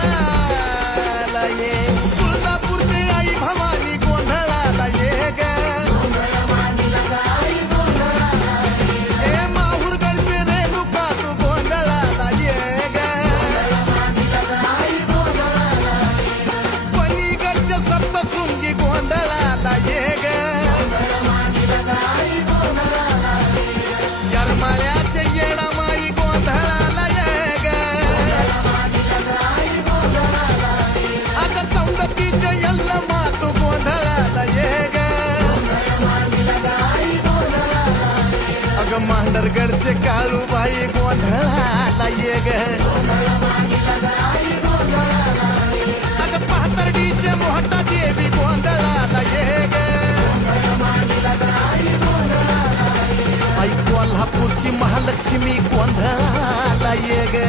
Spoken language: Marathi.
गोंधळाला ये तुळजापूरचे आई भवानी गोंधळाला ये ग ए माहूरगडचे रेणुका तू गोंधळाला ये ग पणीगडच्या सप्तशृंगी गोंधळाला ये ग करमाळ्याचे येडामाई गोंधळाला ये ग अगं सौंदतीच्या यल्लमा तू गोंधळाला ये ग अगं मांढरगडचे काळूबाई गोंधळाला ये ग अगं पाथर्डीचे मोहटा देवी गोंधळाला ये ग आई कोल्हापूरची महालक्ष्मी गोंधळाला ये ग